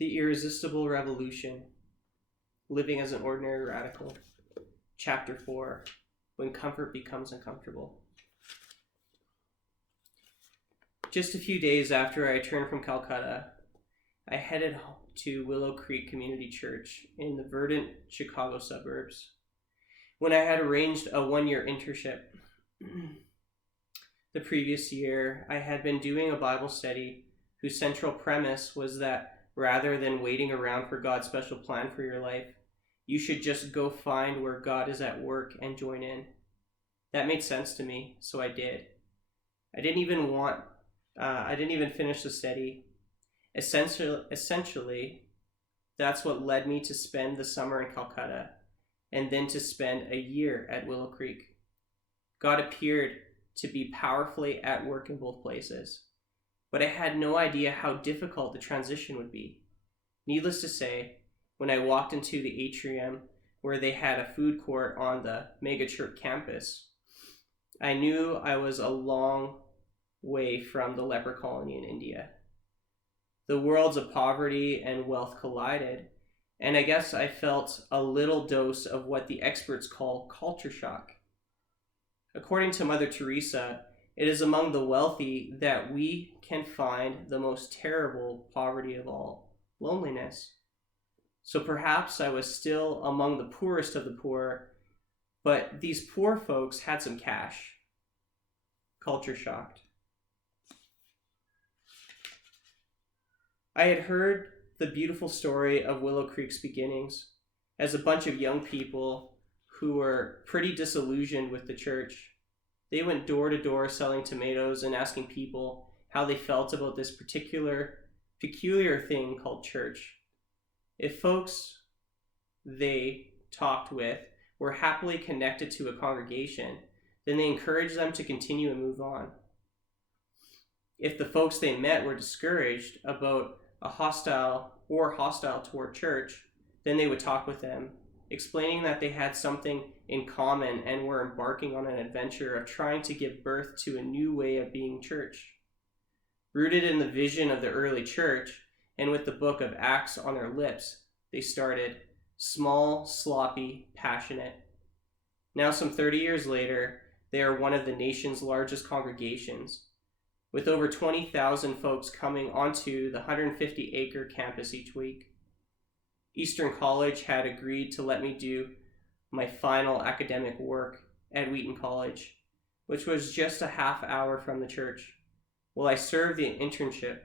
The Irresistible Revolution, Living as an Ordinary Radical, Chapter 4, When Comfort Becomes Uncomfortable. Just a few days after I returned from Calcutta, I headed to Willow Creek Community Church in the verdant Chicago suburbs, when I had arranged a one-year internship. The previous year, I had been doing a Bible study whose central premise was that rather than waiting around for God's special plan for your life, you should just go find where God is at work and join in. That made sense to me, so I did. I didn't even finish the study. Essentially, that's what led me to spend the summer in Calcutta and then to spend a year at Willow Creek. God appeared to be powerfully at work in both places, but I had no idea how difficult the transition would be. Needless to say, when I walked into the atrium where they had a food court on the megachurch campus, I knew I was a long way from the leper colony in India. The worlds of poverty and wealth collided, and I guess I felt a little dose of what the experts call culture shock. According to Mother Teresa, it is among the wealthy that we can find the most terrible poverty of all, loneliness. So perhaps I was still among the poorest of the poor, but these poor folks had some cash. Culture shocked. I had heard the beautiful story of Willow Creek's beginnings as a bunch of young people who were pretty disillusioned with the church. They went door to door selling tomatoes and asking people how they felt about this peculiar thing called church. If folks they talked with were happily connected to a congregation, then they encouraged them to continue and move on. If the folks they met were discouraged about hostile toward church, then they would talk with them, explaining that they had something in common and were embarking on an adventure of trying to give birth to a new way of being church. Rooted in the vision of the early church, and with the book of Acts on their lips, they started small, sloppy, passionate. Now, some 30 years later, they are one of the nation's largest congregations, with over 20,000 folks coming onto the 150-acre campus each week. Eastern College had agreed to let me do my final academic work at Wheaton College, which was just a half hour from the church, while I served the internship.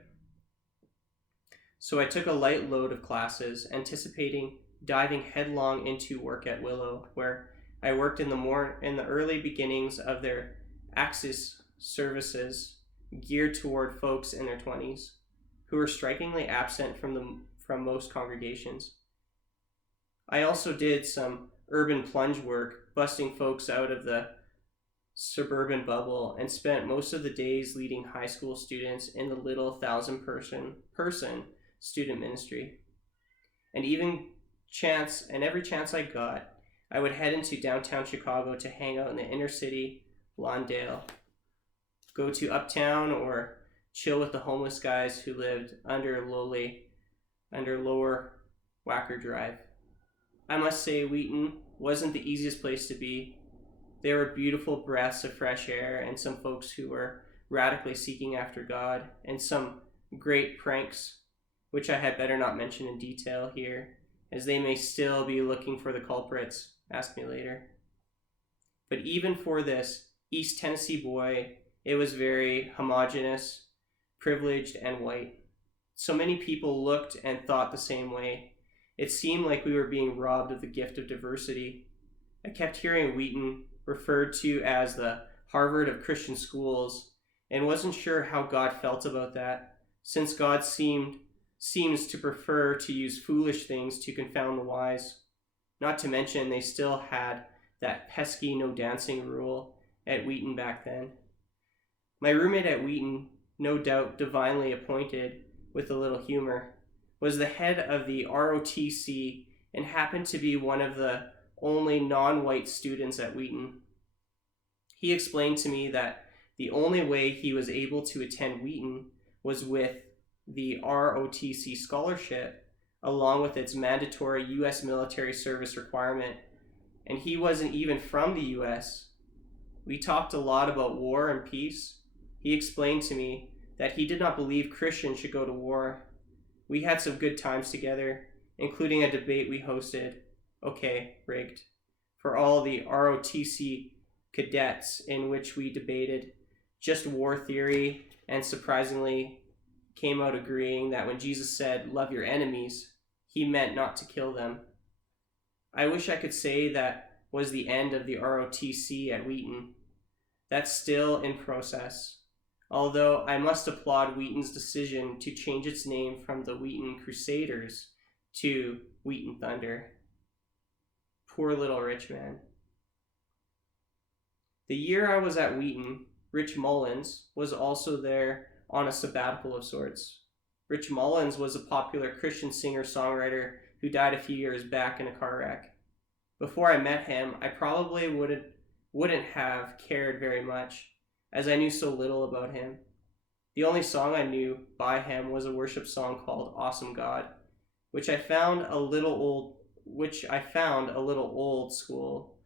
So I took a light load of classes, anticipating diving headlong into work at Willow, where I worked in the early beginnings of their Axis services geared toward folks in their 20s, who were strikingly absent from most congregations. I also did some urban plunge work, busting folks out of the suburban bubble, and spent most of the days leading high school students in the little 1,000-person student ministry. And every chance I got, I would head into downtown Chicago to hang out in the inner city, Lawndale, go to Uptown, or chill with the homeless guys who lived under Lower Wacker Drive. I must say, Wheaton wasn't the easiest place to be. There were beautiful breaths of fresh air and some folks who were radically seeking after God, and some great pranks, which I had better not mention in detail here, as they may still be looking for the culprits. Ask me later. But even for this East Tennessee boy, it was very homogeneous, privileged, and white. So many people looked and thought the same way. It seemed like we were being robbed of the gift of diversity. I kept hearing Wheaton referred to as the Harvard of Christian schools, and wasn't sure how God felt about that, since God seems to prefer to use foolish things to confound the wise. Not to mention they still had that pesky no dancing rule at Wheaton back then. My roommate at Wheaton, no doubt divinely appointed with a little humor, was the head of the ROTC and happened to be one of the only non-white students at Wheaton. He explained to me that the only way he was able to attend Wheaton was with the ROTC scholarship, along with its mandatory U.S. military service requirement, and he wasn't even from the U.S. We talked a lot about war and peace. He explained to me that he did not believe Christians should go to war. We had some good times together, including a debate we hosted, okay, rigged, for all the ROTC cadets, in which we debated just war theory and surprisingly came out agreeing that when Jesus said, "Love your enemies," he meant not to kill them. I wish I could say that was the end of the ROTC at Wheaton. That's still in process, although I must applaud Wheaton's decision to change its name from the Wheaton Crusaders to Wheaton Thunder. Poor little rich man. The year I was at Wheaton, Rich Mullins was also there on a sabbatical of sorts. Rich Mullins was a popular Christian singer-songwriter who died a few years back in a car wreck. Before I met him, I probably wouldn't have cared very much, as I knew so little about him. The only song I knew by him was a worship song called "Awesome God," which I found a little old school,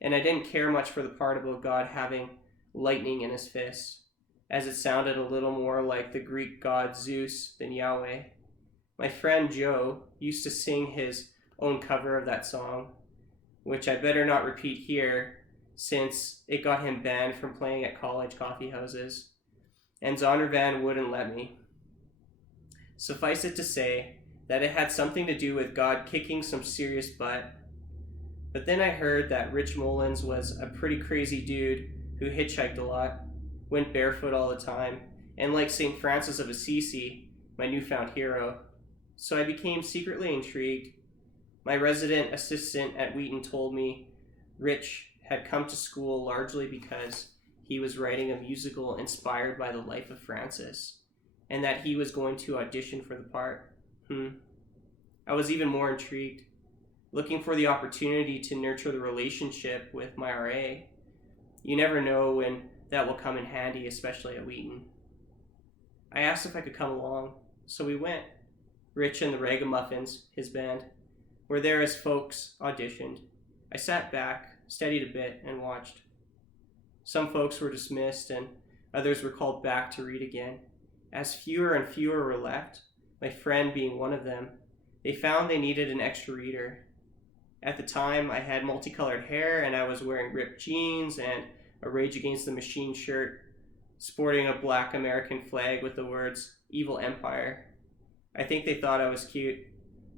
and I didn't care much for the part about God having lightning in his fists, as it sounded a little more like the Greek god Zeus than Yahweh. My friend Joe used to sing his own cover of that song, which I better not repeat here since it got him banned from playing at college coffee houses, and Zondervan wouldn't let me. Suffice it to say that it had something to do with God kicking some serious butt. But then I heard that Rich Mullins was a pretty crazy dude who hitchhiked a lot, went barefoot all the time, and like St. Francis of Assisi, my newfound hero. So I became secretly intrigued. My resident assistant at Wheaton told me Rich had come to school largely because he was writing a musical inspired by the life of Francis, and that he was going to audition for the part. I was even more intrigued, looking for the opportunity to nurture the relationship with my RA. You never know when that will come in handy, especially at Wheaton. I asked if I could come along, so we went. Rich and the Ragamuffins, his band, were there as folks auditioned. I sat back, studied a bit, and watched. Some folks were dismissed, and others were called back to read again. As fewer and fewer were left, my friend being one of them, they found they needed an extra reader. At the time, I had multicolored hair, and I was wearing ripped jeans and a Rage Against the Machine shirt, sporting a black American flag with the words "Evil Empire." I think they thought I was cute,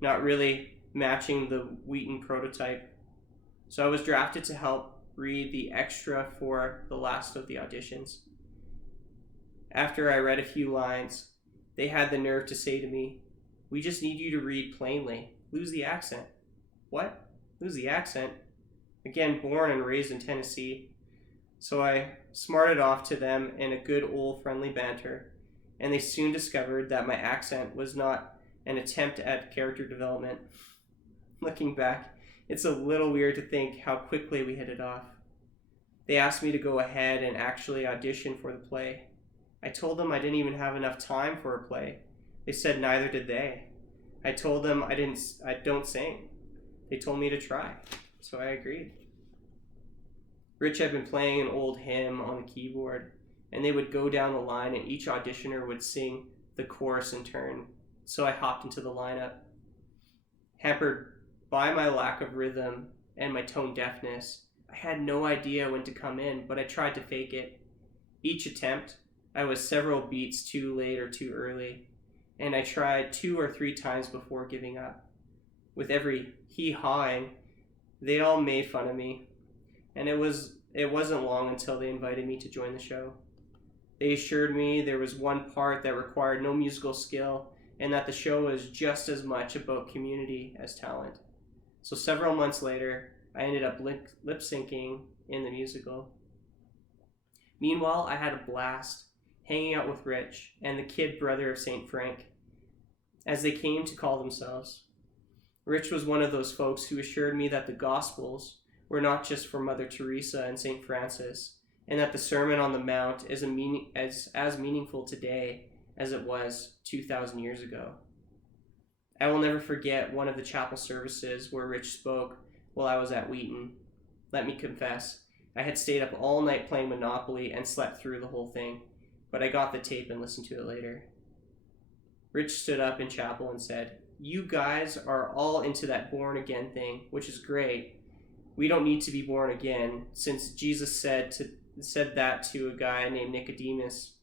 not really matching the Wheaton prototype. So I was drafted to help read the extra for the last of the auditions. After I read a few lines, they had the nerve to say to me, "We just need you to read plainly. Lose the accent." What? Lose the accent? Again, born and raised in Tennessee. So I smarted off to them in a good old friendly banter, and they soon discovered that my accent was not an attempt at character development. Looking back, it's a little weird to think how quickly we hit it off. They asked me to go ahead and actually audition for the play. I told them I didn't even have enough time for a play. They said neither did they. I told them I don't sing. They told me to try, so I agreed. Rich had been playing an old hymn on the keyboard, and they would go down the line and each auditioner would sing the chorus in turn, so I hopped into the lineup. Hampered by my lack of rhythm and my tone deafness, I had no idea when to come in, but I tried to fake it. Each attempt, I was several beats too late or too early, and I tried 2 or 3 times before giving up. With every hee-hawing, they all made fun of me, and it wasn't long until they invited me to join the show. They assured me there was one part that required no musical skill, and that the show was just as much about community as talent. So several months later, I ended up lip-syncing in the musical. Meanwhile, I had a blast hanging out with Rich and the kid brother of St. Frank, as they came to call themselves. Rich was one of those folks who assured me that the Gospels were not just for Mother Teresa and St. Francis, and that the Sermon on the Mount is as meaningful today as it was 2,000 years ago. I will never forget one of the chapel services where Rich spoke while I was at Wheaton. Let me confess, I had stayed up all night playing Monopoly and slept through the whole thing, but I got the tape and listened to it later. Rich stood up in chapel and said, "You guys are all into that born again thing, which is great. We don't need to be born again, since Jesus said that to a guy named Nicodemus.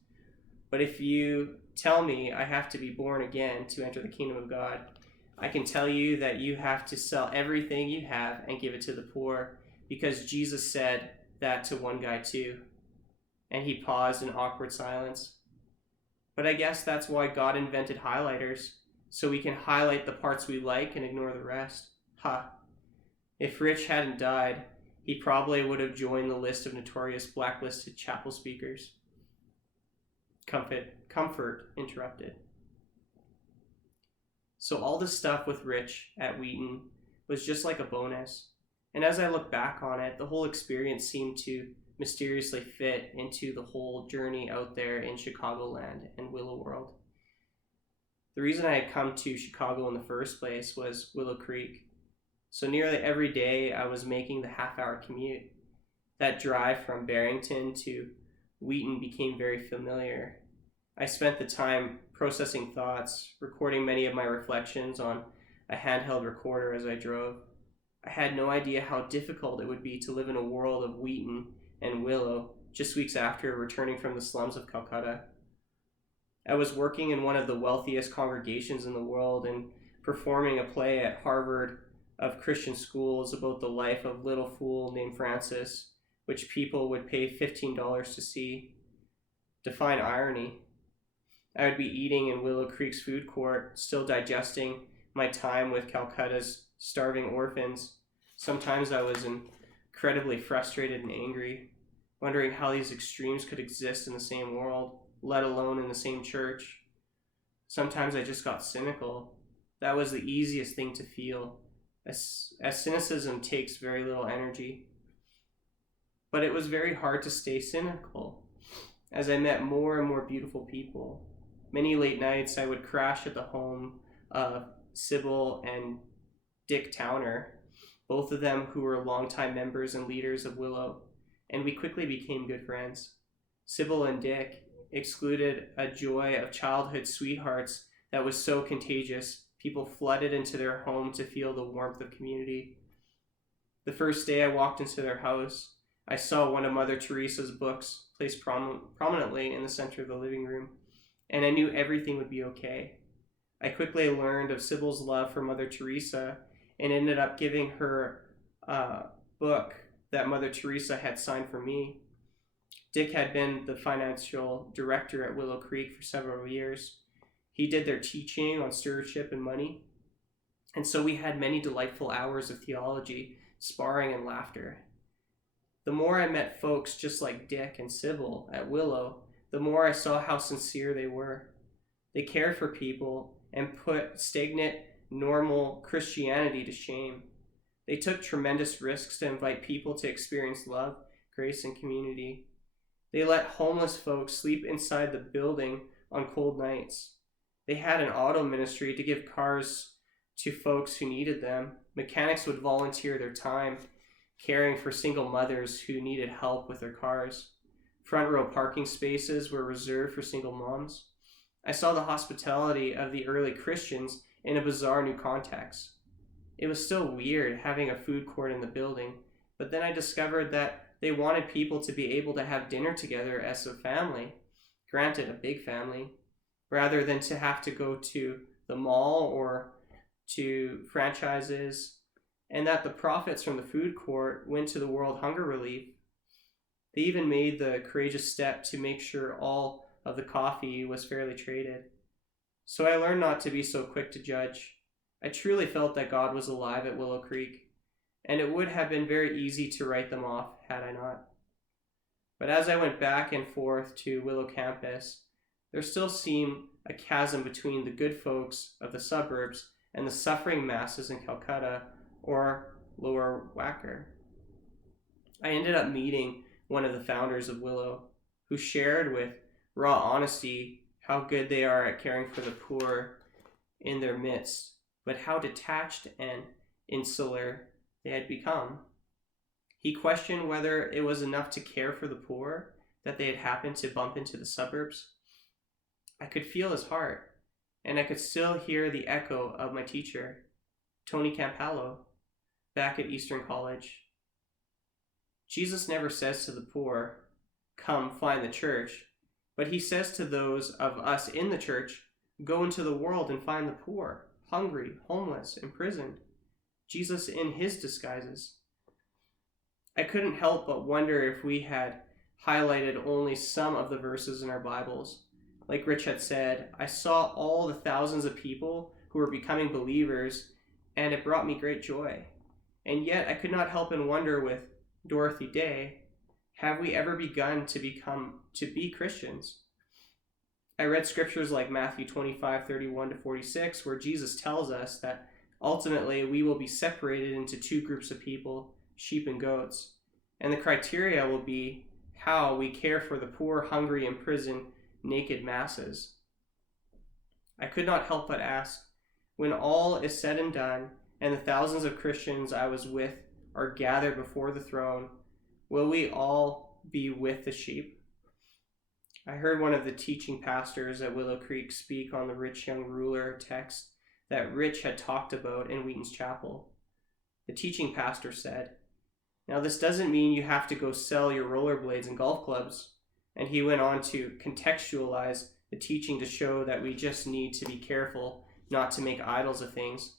But if you tell me I have to be born again to enter the kingdom of God, I can tell you that you have to sell everything you have and give it to the poor, because Jesus said that to one guy too." And he paused in awkward silence. But I guess that's why God invented highlighters, so we can highlight the parts we like and ignore the rest. Ha! If Rich hadn't died, he probably would have joined the list of notorious blacklisted chapel speakers. Comfort interrupted. So all this stuff with Rich at Wheaton was just like a bonus. And as I look back on it, the whole experience seemed to mysteriously fit into the whole journey out there in Chicagoland and Willow World. The reason I had come to Chicago in the first place was Willow Creek. So nearly every day I was making the half-hour commute. That drive from Barrington to Wheaton became very familiar. I spent the time processing thoughts, recording many of my reflections on a handheld recorder as I drove. I had no idea how difficult it would be to live in a world of Wheaton and Willow just weeks after returning from the slums of Calcutta. I was working in one of the wealthiest congregations in the world and performing a play at Harvard of Christian schools about the life of little fool named Francis, which people would pay $15 to see. Define irony. I would be eating in Willow Creek's food court, still digesting my time with Calcutta's starving orphans. Sometimes I was incredibly frustrated and angry, wondering how these extremes could exist in the same world, let alone in the same church. Sometimes I just got cynical. That was the easiest thing to feel, as cynicism takes very little energy. But it was very hard to stay cynical, as I met more and more beautiful people. Many late nights I would crash at the home of Sybil and Dick Towner, both of them who were longtime members and leaders of Willow, and we quickly became good friends. Sybil and Dick excluded a joy of childhood sweethearts that was so contagious, people flooded into their home to feel the warmth of community. The first day I walked into their house, I saw one of Mother Teresa's books placed prominently in the center of the living room, and I knew everything would be okay. I quickly learned of Sybil's love for Mother Teresa and ended up giving her a book that Mother Teresa had signed for me. Dick had been the financial director at Willow Creek for several years. He did their teaching on stewardship and money, and so we had many delightful hours of theology, sparring, and laughter. The more I met folks just like Dick and Sybil at Willow, the more I saw how sincere they were. They cared for people and put stagnant, normal Christianity to shame. They took tremendous risks to invite people to experience love, grace, and community. They let homeless folks sleep inside the building on cold nights. They had an auto ministry to give cars to folks who needed them. Mechanics would volunteer their time caring for single mothers who needed help with their cars. Front row parking spaces were reserved for single moms. I saw the hospitality of the early Christians in a bizarre new context. It was still weird having a food court in the building, but then I discovered that they wanted people to be able to have dinner together as a family, granted a big family, rather than to have to go to the mall or to franchises, and that the profits from the food court went to the World Hunger Relief. They even made the courageous step to make sure all of the coffee was fairly traded. So I learned not to be so quick to judge. I truly felt that God was alive at Willow Creek, and it would have been very easy to write them off had I not. But as I went back and forth to Willow campus, there still seemed a chasm between the good folks of the suburbs and the suffering masses in Calcutta or Lower Wacker. I ended up meeting one of the founders of Willow, who shared with raw honesty how good they are at caring for the poor in their midst. but how detached and insular they had become. He questioned whether it was enough to care for the poor that they had happened to bump into the suburbs. I could feel his heart, and I could still hear the echo of my teacher, Tony Campallo, back at Eastern College. Jesus never says to the poor, "Come find the church," but he says to those of us in the church, "Go into the world and find the poor, hungry, homeless, imprisoned." Jesus in his disguises. I couldn't help but wonder if we had highlighted only some of the verses in our Bibles. Like Rich had said, I saw all the thousands of people who were becoming believers, and it brought me great joy. And yet I could not help and wonder with Dorothy Day, have we ever begun to be Christians? I read scriptures like Matthew 25:31-46, where Jesus tells us that ultimately we will be separated into two groups of people, sheep and goats. And the criteria will be how we care for the poor, hungry, imprisoned, naked masses. I could not help but ask, when all is said and done, and the thousands of Christians I was with are gathered before the throne, will we all be with the sheep? I heard one of the teaching pastors at Willow Creek speak on the rich young ruler text that Rich had talked about in Wheaton's Chapel. The teaching pastor said, "Now this doesn't mean you have to go sell your rollerblades and golf clubs." And he went on to contextualize the teaching to show that we just need to be careful not to make idols of things.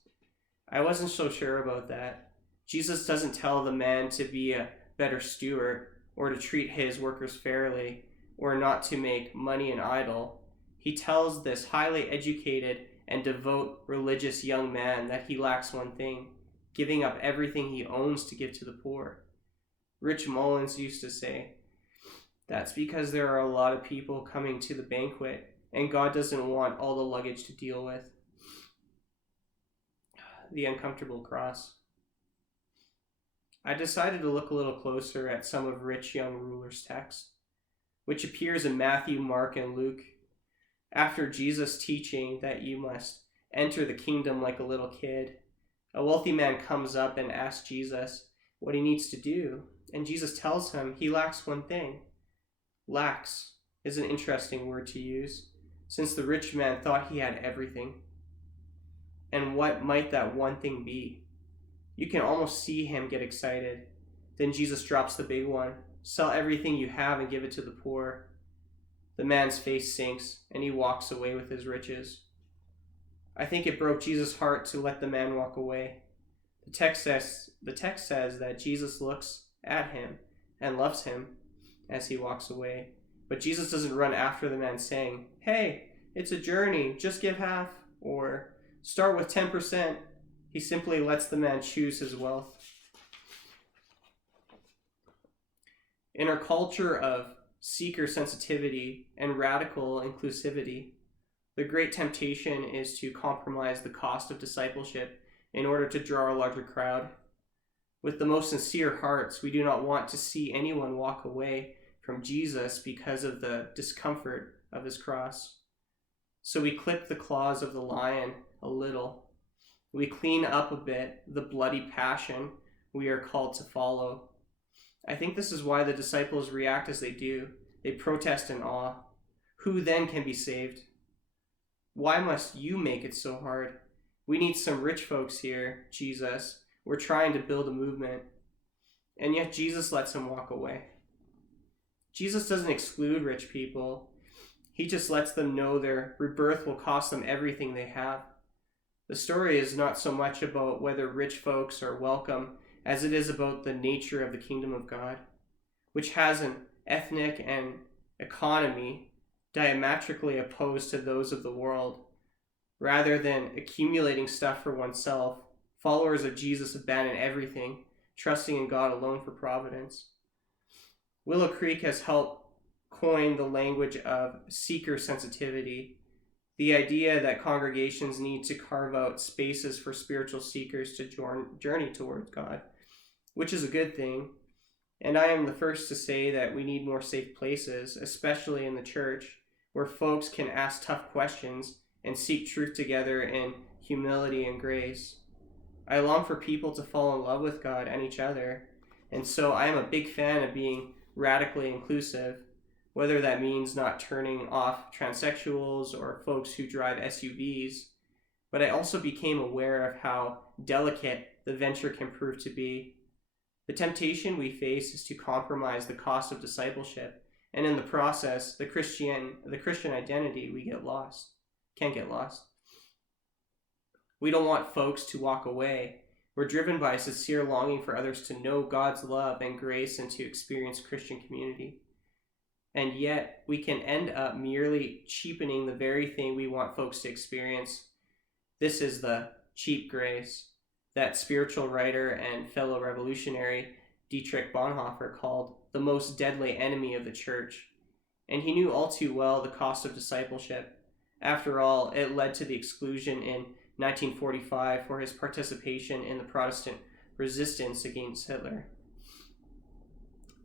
I wasn't so sure about that. Jesus doesn't tell the man to be a better steward or to treat his workers fairly or not to make money an idol. He tells this highly educated and devout religious young man that he lacks one thing, giving up everything he owns to give to the poor. Rich Mullins used to say, "That's because there are a lot of people coming to the banquet, and God doesn't want all the luggage to deal with." The uncomfortable cross. I decided to look a little closer at some of Rich Young Ruler's text, which appears in Matthew, Mark, and Luke. After Jesus' teaching that you must enter the kingdom like a little kid, a wealthy man comes up and asks Jesus what he needs to do, and Jesus tells him he lacks one thing. Lacks is an interesting word to use, since the rich man thought he had everything. And what might that one thing be? You can almost see him get excited. Then Jesus drops the big one. Sell everything you have and give it to the poor. The man's face sinks, and he walks away with his riches. I think it broke Jesus' heart to let the man walk away. The text says that Jesus looks at him and loves him as he walks away. But Jesus doesn't run after the man saying, "Hey, it's a journey, just give half," or "Start with 10%. He simply lets the man choose his wealth. In our culture of seeker sensitivity and radical inclusivity, the great temptation is to compromise the cost of discipleship in order to draw a larger crowd. With the most sincere hearts, we do not want to see anyone walk away from Jesus because of the discomfort of his cross. So we clip the claws of the lion a little. We clean up a bit the bloody passion we are called to follow. I think this is why the disciples react as they do. They protest in awe. Who then can be saved? Why must you make it so hard? We need some rich folks here, Jesus. We're trying to build a movement. And yet Jesus lets him walk away. Jesus doesn't exclude rich people. He just lets them know their rebirth will cost them everything they have. The story is not so much about whether rich folks are welcome as it is about the nature of the kingdom of God, which has an ethnic and economy diametrically opposed to those of the world. Rather than accumulating stuff for oneself, followers of Jesus abandon everything, trusting in God alone for providence. Willow Creek has helped coin the language of seeker sensitivity, the idea that congregations need to carve out spaces for spiritual seekers to journey towards God, which is a good thing. And I am the first to say that we need more safe places, especially in the church, where folks can ask tough questions and seek truth together in humility and grace. I long for people to fall in love with God and each other, and so I am a big fan of being radically inclusive, whether that means not turning off transsexuals or folks who drive SUVs. But I also became aware of how delicate the venture can prove to be. The temptation we face is to compromise the cost of discipleship, and in the process, the Christian identity can get lost. We don't want folks to walk away. We're driven by a sincere longing for others to know God's love and grace and to experience Christian community. And yet, we can end up merely cheapening the very thing we want folks to experience. This is the cheap grace that spiritual writer and fellow revolutionary Dietrich Bonhoeffer called the most deadly enemy of the church. And he knew all too well the cost of discipleship. After all, it led to the exclusion in 1945 for his participation in the Protestant resistance against Hitler.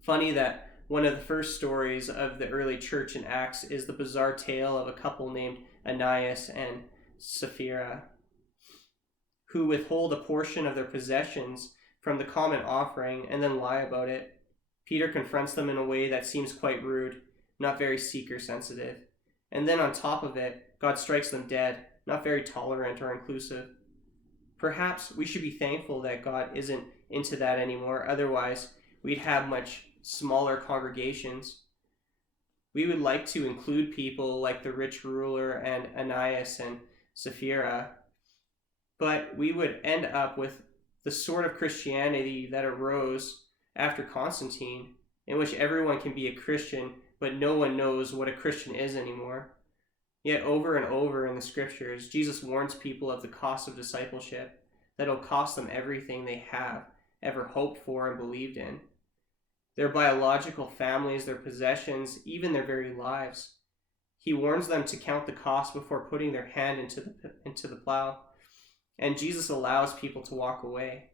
Funny that one of the first stories of the early church in Acts is the bizarre tale of a couple named Ananias and Sapphira, who withhold a portion of their possessions from the common offering and then lie about it. Peter confronts them in a way that seems quite rude, not very seeker-sensitive. And then on top of it, God strikes them dead, not very tolerant or inclusive. Perhaps we should be thankful that God isn't into that anymore, otherwise we'd have much smaller congregations. We would like to include people like the rich ruler and Ananias and Sapphira, but we would end up with the sort of Christianity that arose after Constantine, in which everyone can be a Christian, but no one knows what a Christian is anymore. Yet over and over in the scriptures, Jesus warns people of the cost of discipleship, that it'll cost them everything they have ever hoped for and believed in. Their biological families, their possessions, even their very lives. He warns them to count the cost before putting their hand into the plow. And Jesus allows people to walk away.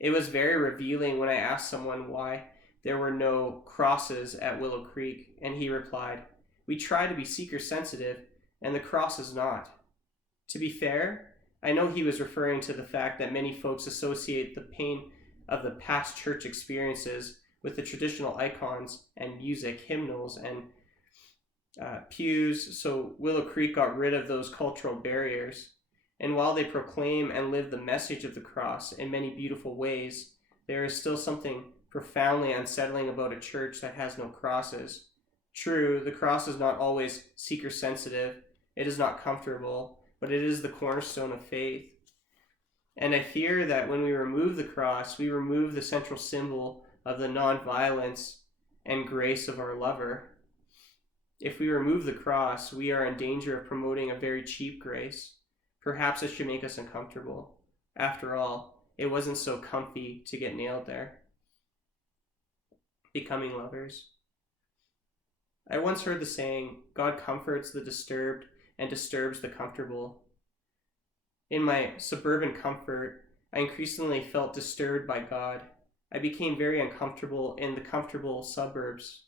It was very revealing when I asked someone why there were no crosses at Willow Creek, and he replied, "We try to be seeker-sensitive, and the cross is not." To be fair, I know he was referring to the fact that many folks associate the pain of the past church experiences with the traditional icons and music, hymnals, and pews, so Willow Creek got rid of those cultural barriers. And while they proclaim and live the message of the cross in many beautiful ways, there is still something profoundly unsettling about a church that has no crosses. True, the cross is not always seeker-sensitive, it is not comfortable, but it is the cornerstone of faith. And I fear that when we remove the cross, we remove the central symbol of the non-violence and grace of our lover. If we remove the cross, we are in danger of promoting a very cheap grace. Perhaps it should make us uncomfortable. After all, it wasn't so comfy to get nailed there. Becoming lovers. I once heard the saying, God comforts the disturbed and disturbs the comfortable. In my suburban comfort, I increasingly felt disturbed by God. I became very uncomfortable in the comfortable suburbs.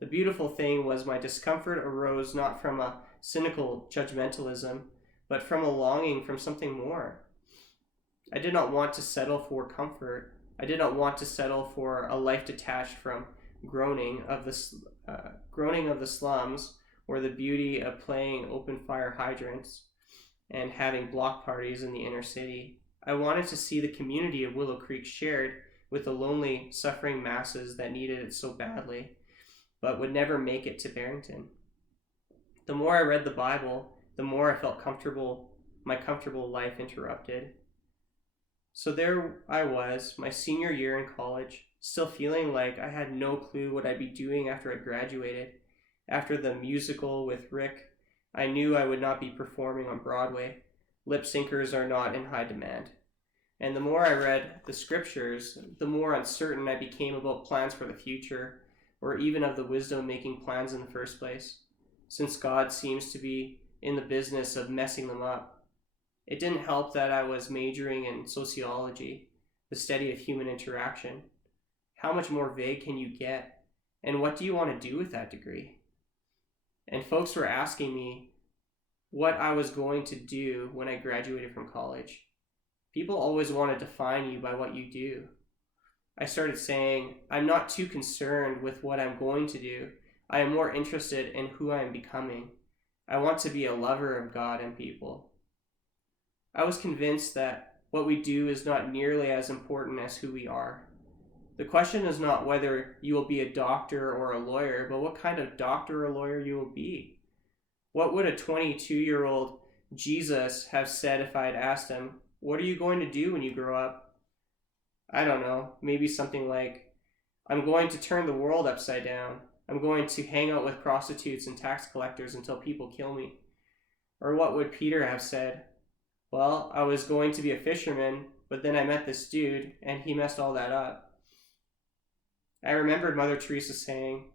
The beautiful thing was my discomfort arose not from a cynical judgmentalism, but from a longing from something more. I did not want to settle for comfort. I did not want to settle for a life detached from groaning of the slums or the beauty of playing open fire hydrants and having block parties in the inner city. I wanted to see the community of Willow Creek shared with the lonely, suffering masses that needed it so badly, but would never make it to Barrington. The more I read the Bible, the more I felt my comfortable life interrupted. So there I was, my senior year in college, still feeling like I had no clue what I'd be doing after I graduated. After the musical with Rick, I knew I would not be performing on Broadway. Lip syncers are not in high demand. And the more I read the scriptures, the more uncertain I became about plans for the future, or even of the wisdom of making plans in the first place, since God seems to be in the business of messing them up. It didn't help that I was majoring in sociology, the study of human interaction. How much more vague can you get? And what do you want to do with that degree? And folks were asking me, what I was going to do when I graduated from college. People always want to define you by what you do. I started saying, I'm not too concerned with what I'm going to do. I am more interested in who I am becoming. I want to be a lover of God and people. I was convinced that what we do is not nearly as important as who we are. The question is not whether you will be a doctor or a lawyer, but what kind of doctor or lawyer you will be. What would a 22-year-old Jesus have said if I had asked him, what are you going to do when you grow up? I don't know, maybe something like, I'm going to turn the world upside down. I'm going to hang out with prostitutes and tax collectors until people kill me. Or what would Peter have said? Well, I was going to be a fisherman, but then I met this dude, and he messed all that up. I remembered Mother Teresa saying,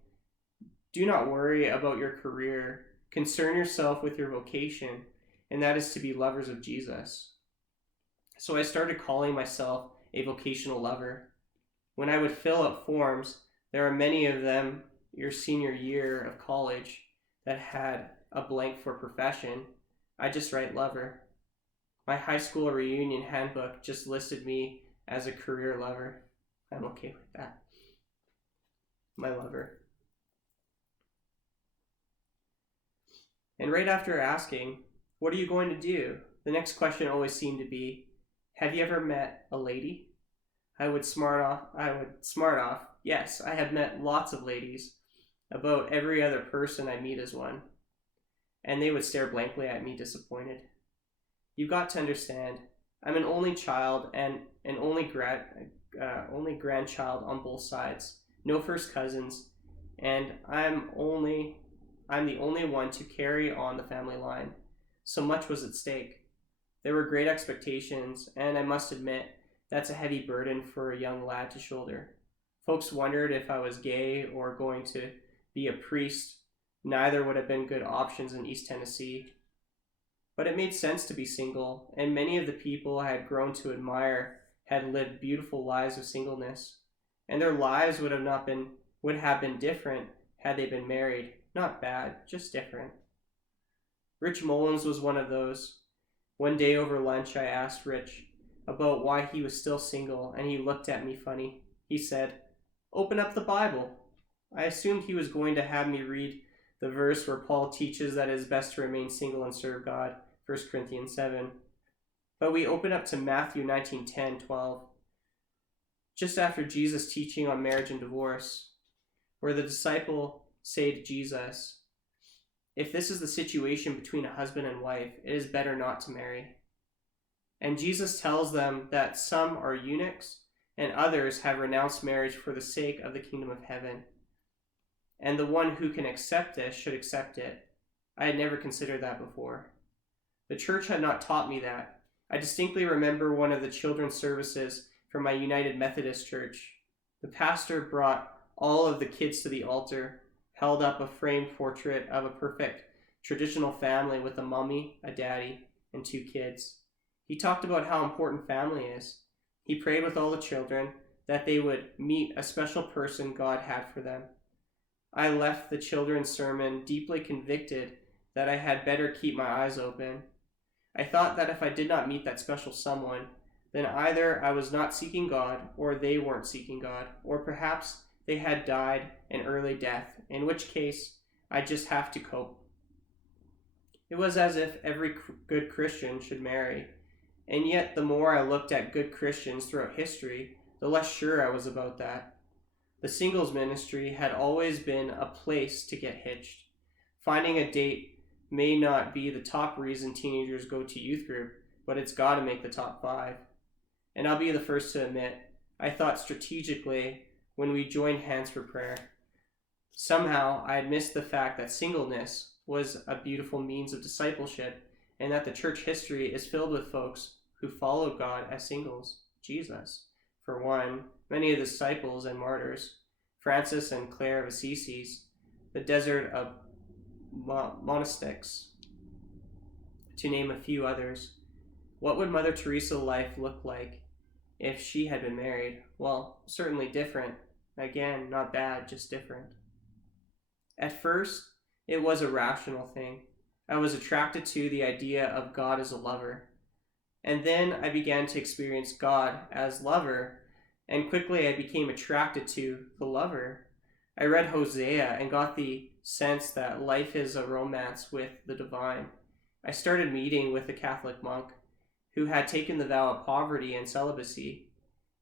do not worry about your career. Concern yourself with your vocation, and that is to be lovers of Jesus. So I started calling myself a vocational lover. When I would fill out forms, there are many of them your senior year of college that had a blank for profession. I just write lover. My high school reunion handbook just listed me as a career lover. I'm okay with that. My lover. And right after asking, what are you going to do? The next question always seemed to be, have you ever met a lady? I would smart off. Yes, I have met lots of ladies. About every other person I meet is one. And they would stare blankly at me, disappointed. You've got to understand, I'm an only child and an only grandchild on both sides. No first cousins, and I'm the only one to carry on the family line. So much was at stake. There were great expectations, and I must admit, that's a heavy burden for a young lad to shoulder. Folks wondered if I was gay or going to be a priest. Neither would have been good options in East Tennessee. But it made sense to be single, and many of the people I had grown to admire had lived beautiful lives of singleness, and their lives would have been different had they been married. Not bad, just different. Rich Mullins was one of those. One day over lunch, I asked Rich about why he was still single, and he looked at me funny. He said, "Open up the Bible." I assumed he was going to have me read the verse where Paul teaches that it is best to remain single and serve God, 1 Corinthians 7. But we open up to Matthew 19:10-12, just after Jesus' teaching on marriage and divorce, where the disciple say to Jesus, if this is the situation between a husband and wife, it is better not to marry. And Jesus tells them that some are eunuchs and others have renounced marriage for the sake of the kingdom of heaven. And the one who can accept this should accept it. I had never considered that before. The church had not taught me that. I distinctly remember one of the children's services from my United Methodist Church. The pastor brought all of the kids to the altar, held up a framed portrait of a perfect traditional family with a mommy, a daddy, and 2 kids. He talked about how important family is. He prayed with all the children that they would meet a special person God had for them. I left the children's sermon deeply convicted that I had better keep my eyes open. I thought that if I did not meet that special someone, then either I was not seeking God, or they weren't seeking God, or perhaps they had died an early death, in which case I'd just have to cope. It was as if every good Christian should marry, and yet the more I looked at good Christians throughout history, the less sure I was about that. The singles ministry had always been a place to get hitched. Finding a date may not be the top reason teenagers go to youth group, but it's got to make the top 5. And I'll be the first to admit, I thought strategically when we joined hands for prayer. Somehow I had missed the fact that singleness was a beautiful means of discipleship, and that the church history is filled with folks who followed God as singles. Jesus, for one, many of the disciples and martyrs, Francis and Clare of Assisi, the desert of monastics, to name a few others. What would Mother Teresa's life look like if she had been married? Well, certainly different. Again, not bad, just different. At first, it was a rational thing. I was attracted to the idea of God as a lover. And then I began to experience God as lover, and quickly I became attracted to the lover. I read Hosea and got the sense that life is a romance with the divine. I started meeting with a Catholic monk who had taken the vow of poverty and celibacy.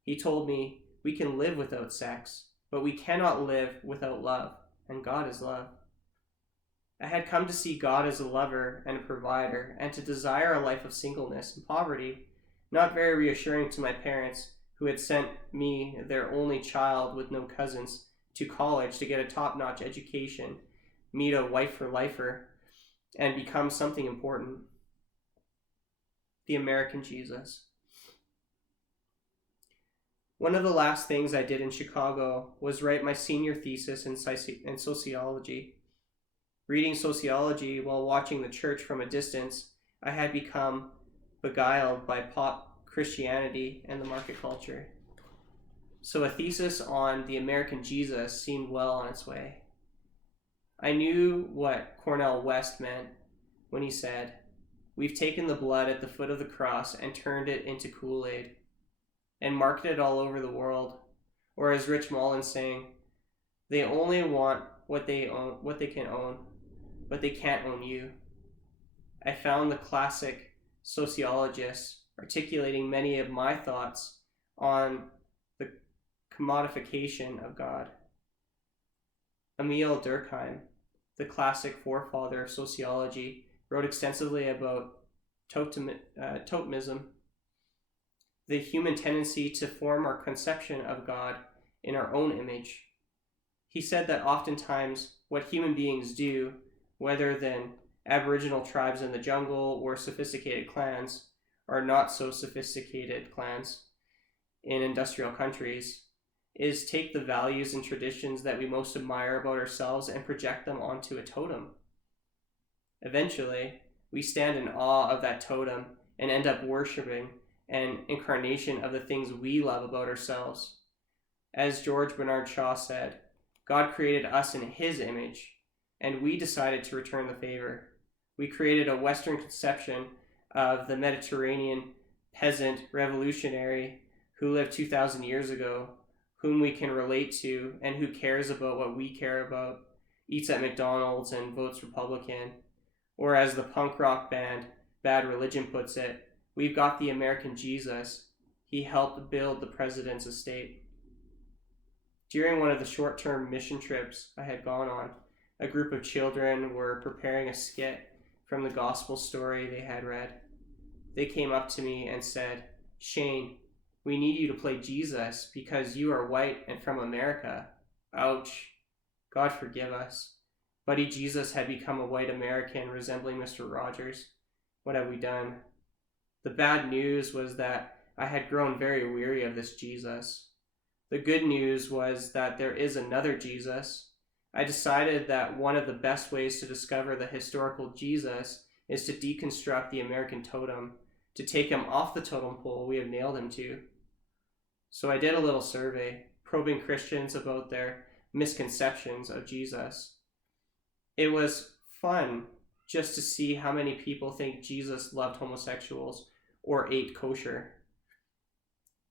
He told me, we can live without sex, but we cannot live without love, and God is love. I had come to see God as a lover and a provider, and to desire a life of singleness and poverty, not very reassuring to my parents, who had sent me, their only child with no cousins, to college to get a top-notch education, meet a wife for lifer, and become something important. The American Jesus. One of the last things I did in Chicago was write my senior thesis in sociology. Reading sociology while watching the church from a distance, I had become beguiled by pop Christianity and the market culture. So a thesis on the American Jesus seemed well on its way. I knew what Cornel West meant when he said, "We've taken the blood at the foot of the cross and turned it into Kool-Aid and marketed it all over the world." Or as Rich Mullins saying, "They only want what they can own, but they can't own you." I found the classic sociologists articulating many of my thoughts on the commodification of God. Emil Durkheim, the classic forefather of sociology, wrote extensively about totemism, the human tendency to form our conception of God in our own image. He said that oftentimes what human beings do, whether than Aboriginal tribes in the jungle or sophisticated clans, or not so sophisticated clans in industrial countries, is take the values and traditions that we most admire about ourselves and project them onto a totem. Eventually, we stand in awe of that totem and end up worshiping an incarnation of the things we love about ourselves. As George Bernard Shaw said, God created us in his image, and we decided to return the favor. We created a Western conception of the Mediterranean peasant revolutionary who lived 2,000 years ago, whom we can relate to and who cares about what we care about, eats at McDonald's and votes Republican. Or as the punk rock band Bad Religion puts it, we've got the American Jesus. He helped build the president's estate. During one of the short-term mission trips I had gone on, a group of children were preparing a skit from the gospel story they had read. They came up to me and said, "Shane, we need you to play Jesus because you are white and from America." Ouch. God forgive us. Buddy Jesus had become a white American resembling Mr. Rogers. What have we done? The bad news was that I had grown very weary of this Jesus. The good news was that there is another Jesus. I decided that one of the best ways to discover the historical Jesus is to deconstruct the American totem, to take him off the totem pole we have nailed him to. So I did a little survey, probing Christians about their misconceptions of Jesus. It was fun just to see how many people think Jesus loved homosexuals or ate kosher.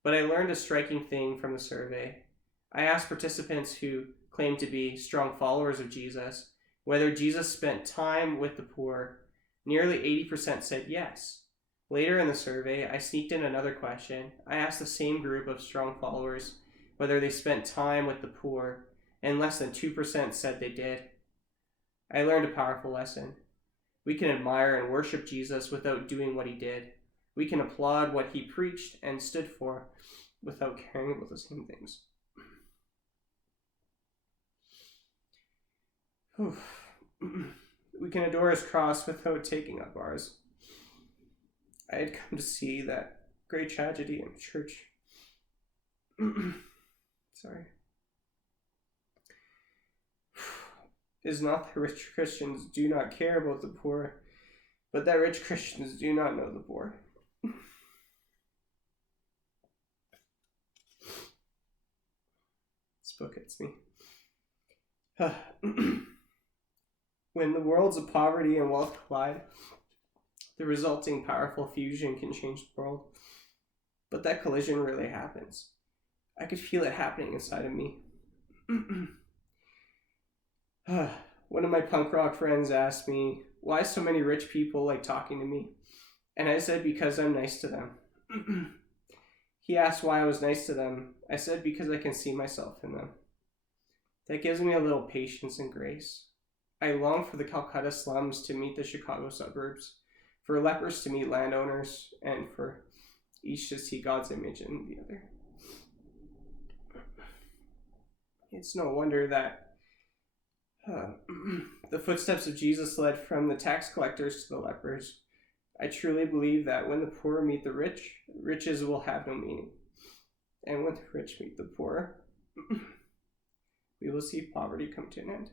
But I learned a striking thing from the survey. I asked participants who claimed to be strong followers of Jesus whether Jesus spent time with the poor. Nearly 80% said yes. Later in the survey, I sneaked in another question. I asked the same group of strong followers whether they spent time with the poor, and less than 2% said they did. I learned a powerful lesson. We can admire and worship Jesus without doing what he did. We can applaud what he preached and stood for without caring about the same things. We can adore his cross without taking up ours. I had come to see that great tragedy in the church. Sorry. Is not that rich Christians do not care about the poor, but that rich Christians do not know the poor. This book hits me. When the worlds of poverty and wealth collide, the resulting powerful fusion can change the world. But that collision really happens. I could feel it happening inside of me. One of my punk rock friends asked me why so many rich people like talking to me. And I said because I'm nice to them. He asked why I was nice to them. I said because I can see myself in them. That gives me a little patience and grace. I long for the Calcutta slums to meet the Chicago suburbs, for lepers to meet landowners, and for each to see God's image in the other. It's no wonder that the footsteps of Jesus led from the tax collectors to the lepers. I truly believe that when the poor meet the rich, riches will have no meaning. And when the rich meet the poor, we will see poverty come to an end.